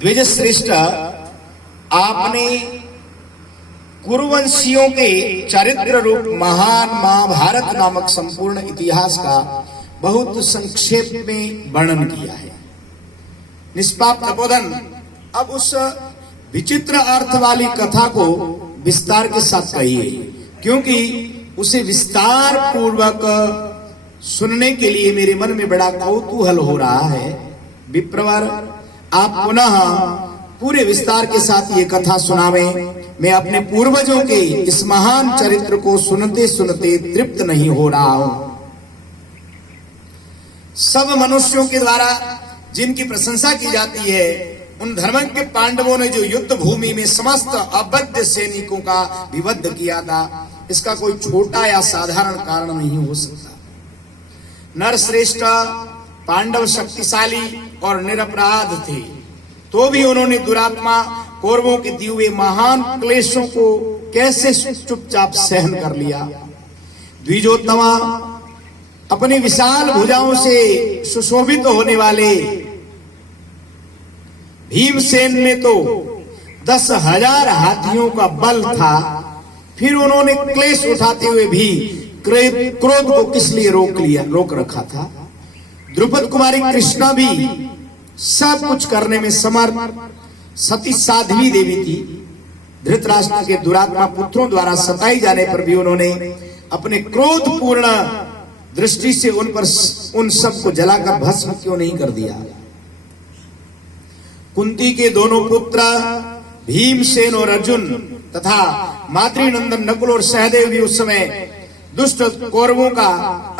द्विज श्रेष्ठ, आपने कुरुवंशियों के चरित्र रूप महान महाभारत नामक संपूर्ण इतिहास का बहुत संक्षेप में वर्णन किया है। निष्पाप तपोधन, अब उस विचित्र अर्थ वाली कथा को विस्तार के साथ कहिए, क्योंकि उसे विस्तार पूर्वक सुनने के लिए मेरे मन में बड़ा कौतूहल हो रहा है। विप्रवर, आप पुनः पूरे विस्तार के साथ ये कथा सुनावें। मैं अपने पूर्वजों के इस महान चरित्र को सुनते सुनते तृप्त नहीं हो रहा हूं। सब मनुष्यों के द्वारा जिनकी प्रशंसा की जाती है, उन धर्मज्ञ पांडवों ने जो युद्ध भूमि में समस्त अबद्ध सैनिकों का विवध किया था, इसका कोई छोटा या साधारण कारण नहीं हो सकता। नरश्रेष्ठ पांडव शक्तिशाली और निरपराध थे, तो भी उन्होंने दुरात्मा कौरवों के दिए हुए महान क्लेशों को कैसे चुपचाप सहन कर लिया। द्विजोत्तमा, अपनी विशाल भुजाओं से सुशोभित होने वाले भीमसेन ने तो 10,000 हाथियों का बल था, फिर उन्होंने क्लेश उठाते हुए भी क्रोध को किस लिए रोक रखा था। द्रुपद कुमारी कृष्णा भी सब कुछ करने में समर्थ सती साध्वी देवी थी। धृतराष्ट्र के दुरात्मा पुत्रों द्वारा सताई जाने पर भी उन्होंने अपने क्रोधपूर्ण दृष्टि से उन सब को जलाकर भस्म क्यों नहीं कर दिया। कुंती के दोनों पुत्र भीमसेन और अर्जुन तथा मातृनंदन नकुल और सहदेव भी उस समय दुष्ट कौरवों का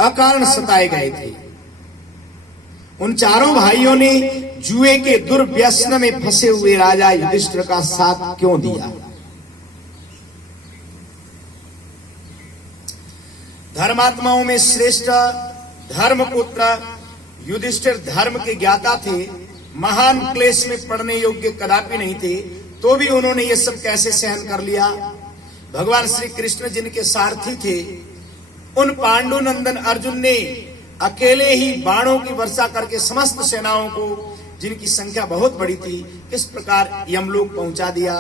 अकारण सताए गए थे। उन चारों भाइयों ने जुए के दुर्व्यसन में फंसे हुए राजा युधिष्ठिर का साथ क्यों दिया। धर्मात्माओं में श्रेष्ठ धर्मपुत्र युधिष्ठिर धर्म के ज्ञाता थे, महान क्लेश में पड़ने योग्य कदापि नहीं थे, तो भी उन्होंने ये सब कैसे सहन कर लिया। भगवान श्री कृष्ण जिनके सारथी थे, उन पांडु नंदन अर्जुन ने अकेले ही बाणों की वर्षा करके समस्त सेनाओं को, जिनकी संख्या बहुत बड़ी थी, किस प्रकार यमलोक पहुंचा दिया।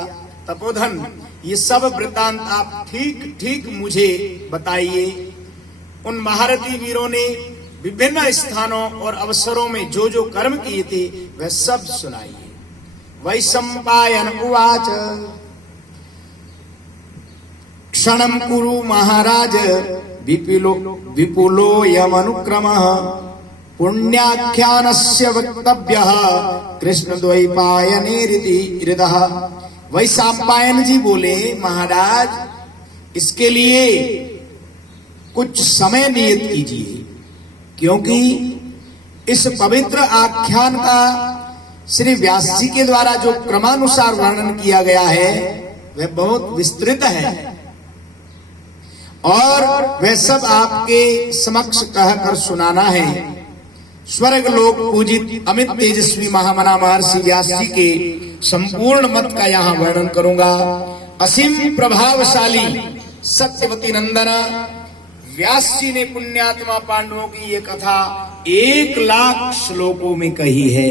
तपोधन, ये सब वृत्तांत आप ठीक ठीक मुझे बताइए। उन महारथी वीरों ने विभिन्न स्थानों और अवसरों में जो जो कर्म किए थे, वह सब सुनाइए। वैशंपायन उवाच, क्षणं कुरु महाराज विपुलो यमनुक्रमः पुण्याख्यानस्य वक्तव्यः कृष्णद्वैपायनेरिति हृदः। वैशंपायन जी बोले, महाराज, इसके लिए कुछ समय नियत कीजिए, क्योंकि इस पवित्र आख्यान का श्री व्यास जी के द्वारा जो क्रमानुसार वर्णन किया गया है, वह बहुत विस्तृत है और वह सब आपके समक्ष कहकर सुनाना है। स्वर्ग लोक पूजित अमित तेजस्वी महामना महर्षि व्यास जी के संपूर्ण मत का यहाँ वर्णन करूंगा। असीम प्रभावशाली सत्यवती नंदन व्यास जी ने पुण्यात्मा पांडवों की ये कथा 1,00,000 श्लोकों में कही है।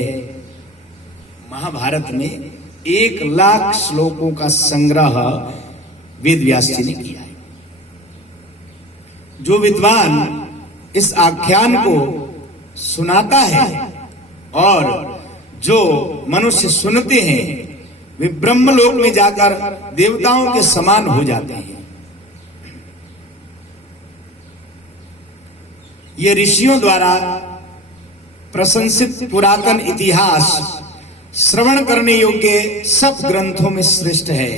महाभारत में 1,00,000 श्लोकों का संग्रह वेद व्यास जी ने किया है। जो विद्वान इस आख्यान को सुनाता है और जो मनुष्य सुनते हैं, वे ब्रह्मलोक में जाकर देवताओं के समान हो जाते हैं। ये ऋषियों द्वारा प्रशंसित पुरातन इतिहास श्रवण करने योग्य सब ग्रंथों में श्रेष्ठ है।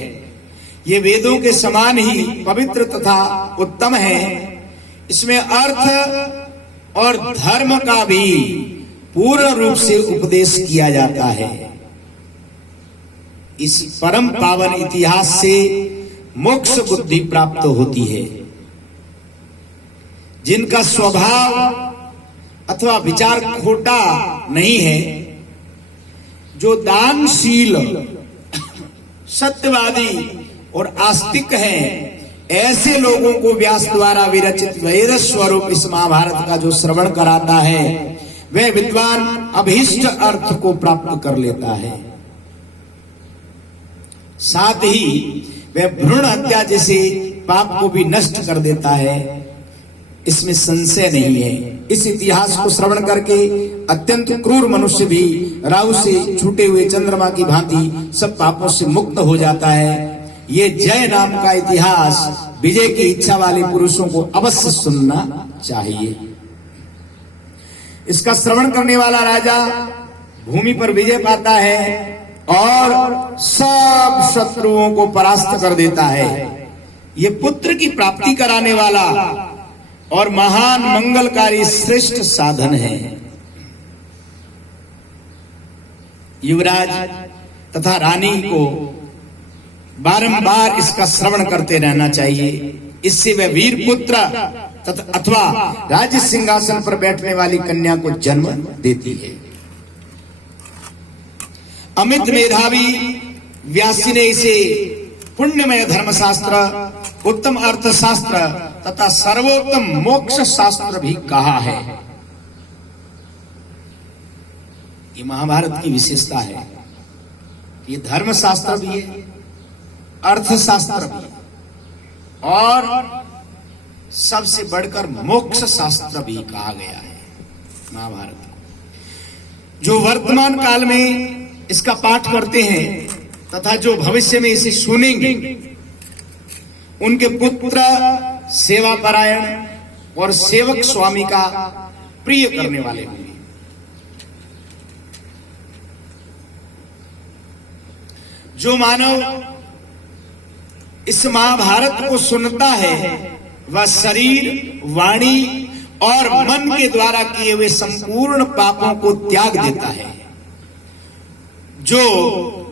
ये वेदों के समान ही पवित्र तथा उत्तम है। इसमें अर्थ और धर्म का भी पूर्ण रूप से उपदेश किया जाता है। इस परम पावन इतिहास से मोक्ष बुद्धि प्राप्त होती है। जिनका स्वभाव अथवा विचार खोटा नहीं है, जो दानशील, सत्यवादी और आस्तिक हैं, ऐसे लोगों को व्यास द्वारा विरचित वेद स्वरूप इस महाभारत का जो श्रवण कराता है, वह विद्वान अभीष्ट अर्थ को प्राप्त कर लेता है। साथ ही वह भ्रूण हत्या जैसे पाप को भी नष्ट कर देता है, इसमें संशय नहीं है। इस इतिहास को श्रवण करके अत्यंत क्रूर मनुष्य भी राहु से छूटे हुए चंद्रमा की भांति सब पापों से मुक्त हो जाता है। ये जय नाम का इतिहास विजय की इच्छा वाले पुरुषों को अवश्य सुनना चाहिए। इसका श्रवण करने वाला राजा भूमि पर विजय पाता है और सब शत्रुओं को परास्त कर देता है। ये पुत्र की प्राप्ति कराने वाला और महान मंगलकारी श्रेष्ठ साधन है। युवराज तथा रानी को बारंबार इसका श्रवण करते रहना चाहिए। इससे वह वीर पुत्र अथवा राज्य सिंहासन पर बैठने वाली कन्या को जन्म देती है। अमित मेधावी व्यासी ने इसे पुण्यमय धर्मशास्त्र, उत्तम अर्थशास्त्र तथा सर्वोत्तम मोक्ष शास्त्र भी कहा है। ये महाभारत की विशेषता है। ये धर्मशास्त्र भी है, अर्थशास्त्र भी है और सबसे बढ़कर मोक्ष शास्त्र भी कहा गया है महाभारत को। जो वर्तमान काल में इसका पाठ करते हैं तथा जो भविष्य में इसे सुनेंगे, उनके पुत्र सेवा परायण और सेवक स्वामी का प्रिय करने वाले होंगे। जो मानव इस महाभारत को सुनता है वह शरीर, वाणी और मन के द्वारा किए हुए संपूर्ण पापों को त्याग देता है। जो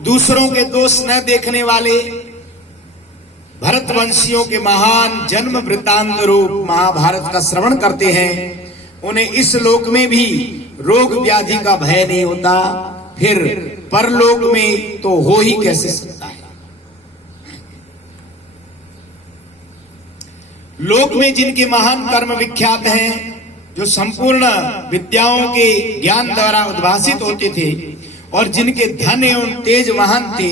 दूसरों के दोष न देखने वाले भरतवंशियों के महान जन्म वृत्तांत रूप महाभारत का श्रवण करते हैं, उन्हें इस लोक में भी रोग व्याधि का भय नहीं होता, फिर परलोक में तो हो ही कैसे सकता है। लोक में जिनके महान कर्म विख्यात हैं, जो संपूर्ण विद्याओं के ज्ञान द्वारा उद्भासित होते थे और जिनके धन एवं तेज महान थे,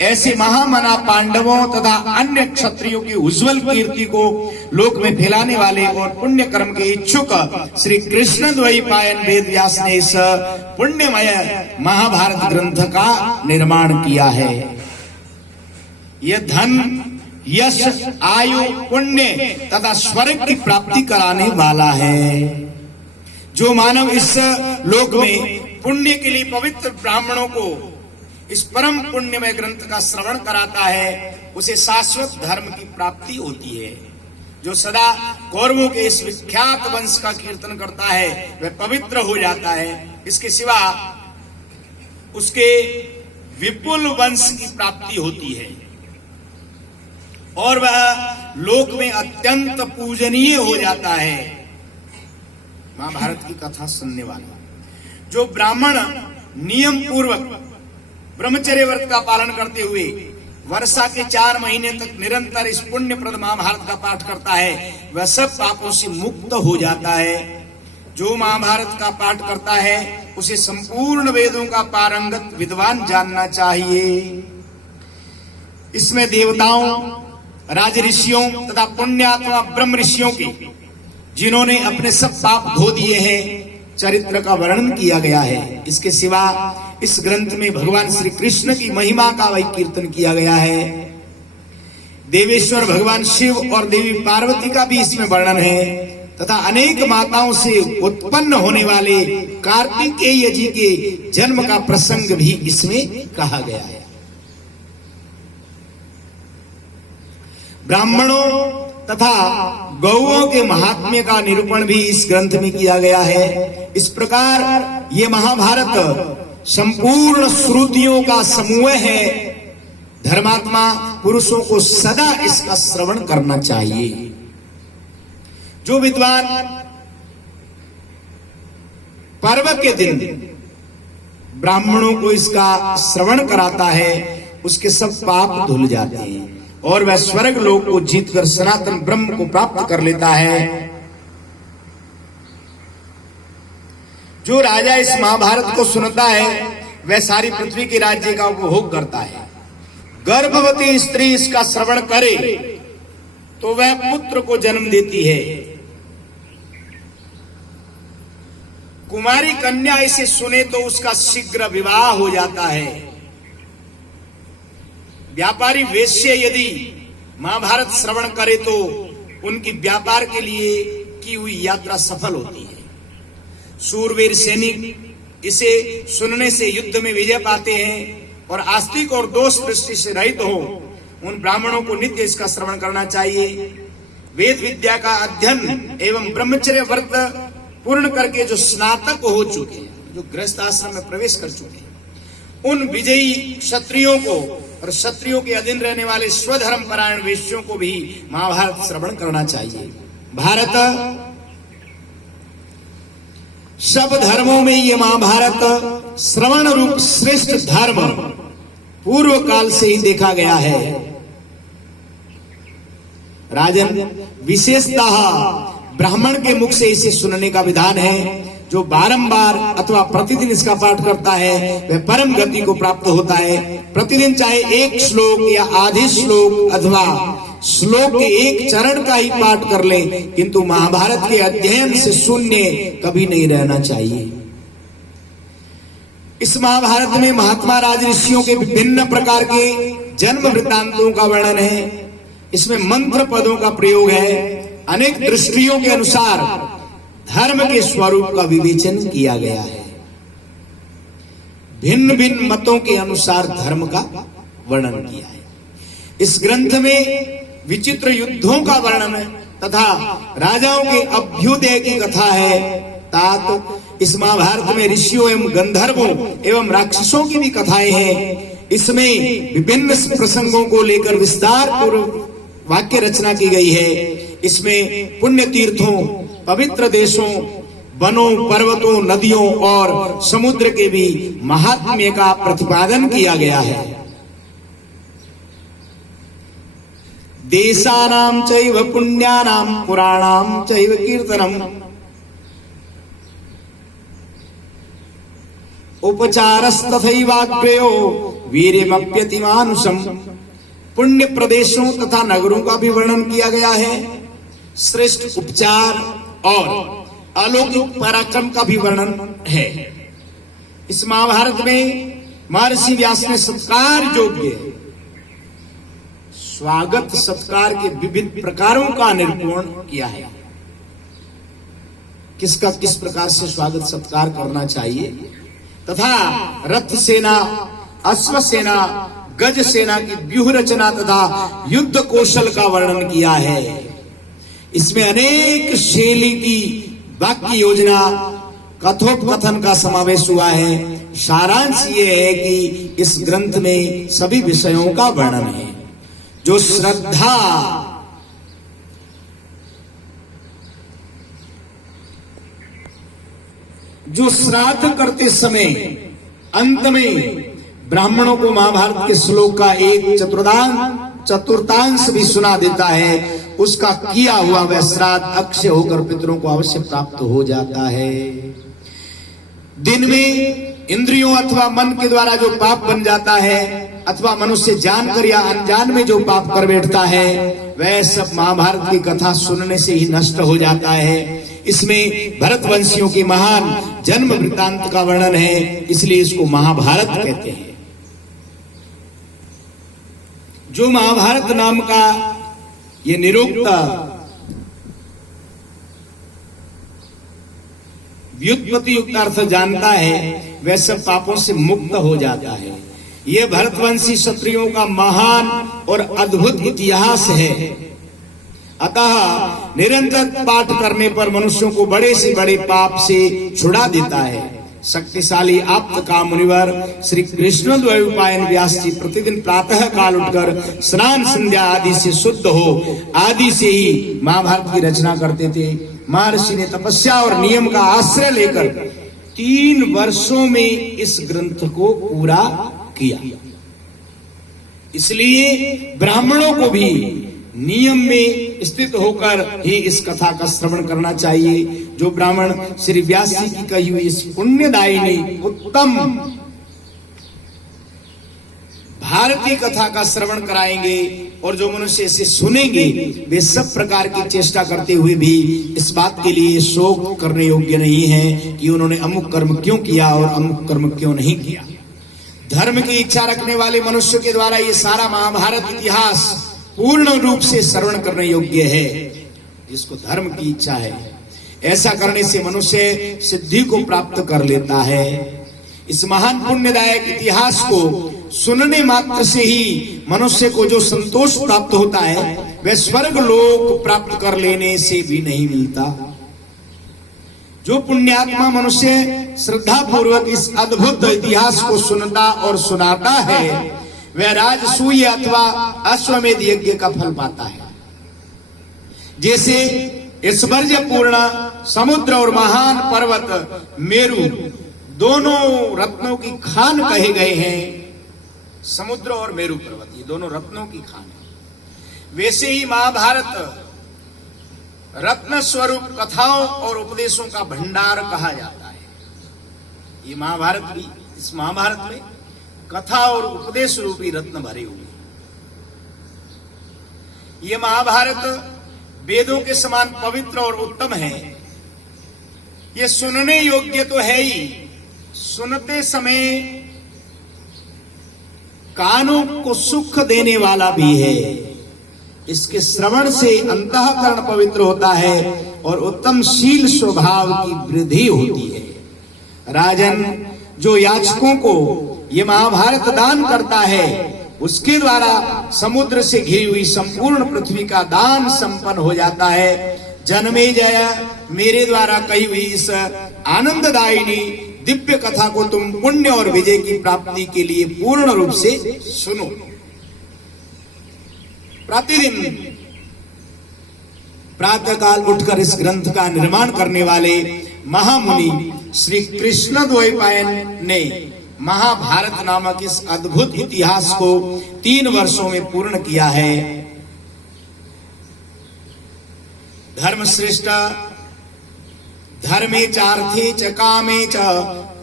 ऐसे महामना पांडवों तथा अन्य क्षत्रियों की उज्जवल कीर्ति को लोक में फैलाने वाले और पुण्य कर्म के इच्छुक श्री कृष्ण द्वैपायन वेद व्यास ने इस पुण्यमय महाभारत ग्रंथ का निर्माण किया है। यह धन, यश, आयु, पुण्य तथा स्वर्ग की प्राप्ति कराने वाला है। जो मानव इस लोक में पुण्य के लिए पवित्र ब्राह्मणों को इस परम पुण्यमय ग्रंथ का श्रवण कराता है, उसे शाश्वत धर्म की प्राप्ति होती है। जो सदा कौरवों के इस विख्यात वंश का कीर्तन करता है वह पवित्र हो जाता है। इसके सिवा उसके विपुल वंश की प्राप्ति होती है और वह लोक में अत्यंत पूजनीय हो जाता है। महाभारत की कथा सुनने वाला जो ब्राह्मण नियम पूर्वक ब्रह्मचर्य व्रत का पालन करते हुए वर्षा के 4 महीने तक निरंतर इस पुण्यप्रद महाभारत का पाठ करता है, वह सब पापों से मुक्त हो जाता है। जो महाभारत का पाठ करता है उसे संपूर्ण वेदों का पारंगत विद्वान जानना चाहिए। इसमें देवताओं, राज ऋषियों तथा पुण्यात्मा ब्रह्म ऋषियों के जिन्होंने अपने सब पाप धो दिए हैं चरित्र का वर्णन किया गया है। इसके सिवा इस ग्रंथ में भगवान श्री कृष्ण की महिमा का वही कीर्तन किया गया है। देवेश्वर भगवान शिव और देवी पार्वती का भी इसमें वर्णन है तथा अनेक माताओं से उत्पन्न होने वाले कार्तिकेय जी के जन्म का प्रसंग भी इसमें कहा गया है। ब्राह्मणों तथा गौओं के महात्म्य का निरूपण भी इस ग्रंथ में किया गया है। इस प्रकार ये महाभारत संपूर्ण श्रुतियों का समूह है। धर्मात्मा पुरुषों को सदा इसका श्रवण करना चाहिए। जो विद्वान पर्व के दिन ब्राह्मणों को इसका श्रवण कराता है उसके सब पाप धुल जाते हैं और वह स्वर्ग लोक को जीतकर सनातन ब्रह्म को प्राप्त कर लेता है। जो राजा इस महाभारत को सुनता है वह सारी पृथ्वी के राज्य का उपभोग करता है। गर्भवती स्त्री इसका श्रवण करे तो वह पुत्र को जन्म देती है। कुमारी कन्या इसे सुने तो उसका शीघ्र विवाह हो जाता है। व्यापारी वेश्य यदि महाभारत श्रवण करे तो उनकी व्यापार के लिए की हुई यात्रा सफल होती है। शूरवीर सैनिक इसे सुनने से युद्ध में विजय पाते हैं और आस्तिक और दोष दृष्टि से रहित हो उन ब्राह्मणों को नित्य इसका श्रवण करना चाहिए। वेद विद्या का अध्ययन एवं ब्रह्मचर्य व्रत पूर्ण करके जो स्नातक हो चुके हैं, जो गृहस्थ आश्रम में प्रवेश कर चुके हैं, उन विजयी क्षत्रियों को और क्षत्रियों के अधीन रहने वाले स्वधर्म परायण वेश्यों को भी महाभारत श्रवण करना चाहिए। भारत सब धर्मों में ये महाभारत श्रवण रूप श्रेष्ठ धर्म पूर्व काल से ही देखा गया है। राजन, विशेषतः ब्राह्मण के मुख से इसे सुनने का विधान है। जो बारंबार अथवा प्रतिदिन इसका पाठ करता है वह परम गति को प्राप्त होता है। प्रतिदिन चाहे एक श्लोक या आधे श्लोक अथवा श्लोक के एक चरण का ही पाठ कर ले, किंतु महाभारत के अध्ययन से शून्य कभी नहीं रहना चाहिए। इस महाभारत में महात्मा राज ऋषियों के विभिन्न प्रकार के जन्म वृत्तांतों का वर्णन है। इसमें मंत्र पदों का प्रयोग है। अनेक दृष्टियों के अनुसार धर्म के स्वरूप का विवेचन किया गया है। भिन्न भिन्न मतों के अनुसार धर्म का वर्णन किया है। इस ग्रंथ में विचित्र युद्धों का वर्णन है तथा राजाओं के अभ्युदय की कथा है। तात इस महाभारत में ऋषियों एवं गंधर्वों एवं राक्षसों की भी कथाएं हैं। इसमें विभिन्न प्रसंगों को लेकर विस्तार पूर्वक वाक्य रचना की गई है। इसमें पुण्य तीर्थों, पवित्र देशों, वनों, पर्वतों, नदियों और समुद्र के भी महात्म्य का प्रतिपादन किया गया है। देशानां चैव पुण्यानां पुराणां चैव कीर्तनम् उपचारस्तथैवाग्रयो वीर्यमप्यतिमानुषम्। पुण्य प्रदेशों तथा नगरों का भी वर्णन किया गया है। श्रेष्ठ उपचार और अलौकिक पराक्रम का भी वर्णन है। इस महाभारत में महर्षि व्यास ने सत्कार योग्य स्वागत सत्कार के विविध प्रकारों का निरूपण किया है। किसका किस प्रकार से स्वागत सत्कार करना चाहिए तथा रथ सेना, अश्व सेना, गज सेना की व्यूह रचना तथा युद्ध कौशल का वर्णन किया है। इसमें अनेक शैली की वाक्य योजना, कथोपकथन का समावेश हुआ है। सारांश ये है कि इस ग्रंथ में सभी विषयों का वर्णन है। जो श्रद्धा जो श्राद्ध करते समय अंत में ब्राह्मणों को महाभारत के श्लोक का एक चतुर्थांश भी सुना देता है, उसका किया हुआ वह श्राद्ध अक्षय होकर पितरों को अवश्य प्राप्त हो जाता है। दिन में इंद्रियों अथवा मन के द्वारा जो पाप बन जाता है अथवा मनुष्य जानकर या अनजान में जो पाप कर बैठता है वह सब महाभारत की कथा सुनने से ही नष्ट हो जाता है। इसमें भरतवंशियों की महान जन्म वृत्तांत का वर्णन है, इसलिए इसको महाभारत कहते हैं। जो महाभारत नाम का ये निरुक्त व्युत्पत्ति युक्त अर्थ जानता है वह सब पापों से मुक्त हो जाता है। यह भरतवंशी क्षत्रियों का महान और अद्भुत इतिहास है। अतः निरंतर पाठ करने पर मनुष्यों को बड़े से बड़े पाप से छुड़ा देता है। शक्तिशाली आप्त का मुनिवर श्री कृष्णद्वैपायन व्यास जी प्रतिदिन प्रातः काल उठकर स्नान संध्या आदि से शुद्ध हो आदि से ही महाभारत की रचना करते थे। महर्षि ने तपस्या और नियम का आश्रय लेकर 3 वर्षों में इस ग्रंथ को पूरा किया। इसलिए ब्राह्मणों को भी नियम में स्थित होकर ही इस कथा का श्रवण करना चाहिए। जो ब्राह्मण श्री व्यास जी की कही हुई इस पुण्यदायिनी उत्तम भारतीय कथा का श्रवण कराएंगे और जो मनुष्य इसे सुनेंगे वे सब प्रकार की चेष्टा करते हुए भी इस बात के लिए शोक करने योग्य नहीं है कि उन्होंने अमुक कर्म क्यों किया और अमुक कर्म क्यों नहीं किया। धर्म की इच्छा रखने वाले मनुष्य के द्वारा ये सारा महाभारत इतिहास पूर्ण रूप से श्रवण करने योग्य है। जिसको धर्म की इच्छा है, ऐसा करने से मनुष्य सिद्धि को प्राप्त कर लेता है। इस महान पुण्यदायक इतिहास को सुनने मात्र से ही मनुष्य को जो संतोष प्राप्त होता है वह स्वर्ग लोक प्राप्त कर लेने से भी नहीं मिलता। जो पुण्यात्मा मनुष्य श्रद्धा पूर्वक इस अद्भुत इतिहास को सुनता और सुनाता है वह राजसूय अथवा अश्वमेध यज्ञ का फल पाता है। जैसे ऐश्वर्य पूर्ण समुद्र और महान पर्वत मेरु दोनों रत्नों की खान कहे गए हैं। समुद्र और मेरु पर्वत ये दोनों रत्नों की खान है। वैसे ही महाभारत रत्न स्वरूप कथाओं और उपदेशों का भंडार कहा जाता है। ये महाभारत भी, इस महाभारत में कथा और उपदेश रूपी रत्न भरे हुए। ये महाभारत वेदों के समान पवित्र और उत्तम है। ये सुनने योग्य तो है ही, सुनते समय कानों को सुख देने वाला भी है। इसके श्रवण से अंतःकरण पवित्र होता है और उत्तम शील स्वभाव की वृद्धि होती है। राजन, जो याचकों को ये महाभारत दान करता है उसके द्वारा समुद्र से घिरी हुई संपूर्ण पृथ्वी का दान संपन्न हो जाता है। जन्मेजय, मेरे द्वारा कही हुई इस आनंददायिनी दिव्य कथा को तुम पुण्य और विजय की प्राप्ति के लिए पूर्ण रूप से सुनो। प्रतिदिन प्रातःकाल उठकर इस ग्रंथ का निर्माण करने वाले महामुनि श्री कृष्ण द्वैपायन ने महाभारत नामक इस अद्भुत इतिहास को 3 वर्षों में पूर्ण किया है। धर्म श्रेष्ठ धर्मे चार्थे च कामे च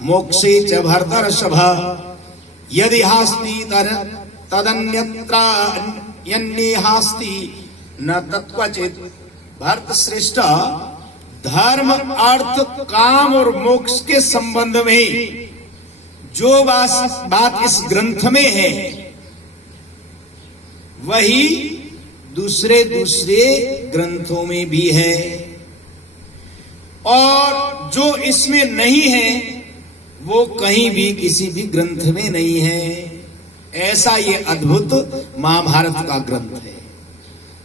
मोक्षे च भरतर्षभ यदि हास्ति तदन्यत्र यन्ये हास्ति न तत्क्वचित्। भरत श्रेष्ठ, धर्म अर्थ काम और मोक्ष के संबंध में जो बात इस ग्रंथ में है वही दूसरे ग्रंथों में भी है और जो इसमें नहीं है वो कहीं भी किसी भी ग्रंथ में नहीं है। ऐसा ये अद्भुत महाभारत का ग्रंथ है।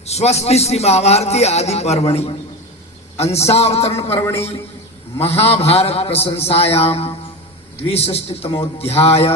स्वस्ति श्री महाभारती आदि पर्वणि अंशावतरण पर्वणि महाभारत प्रशंसायाम 62तमोऽध्याय।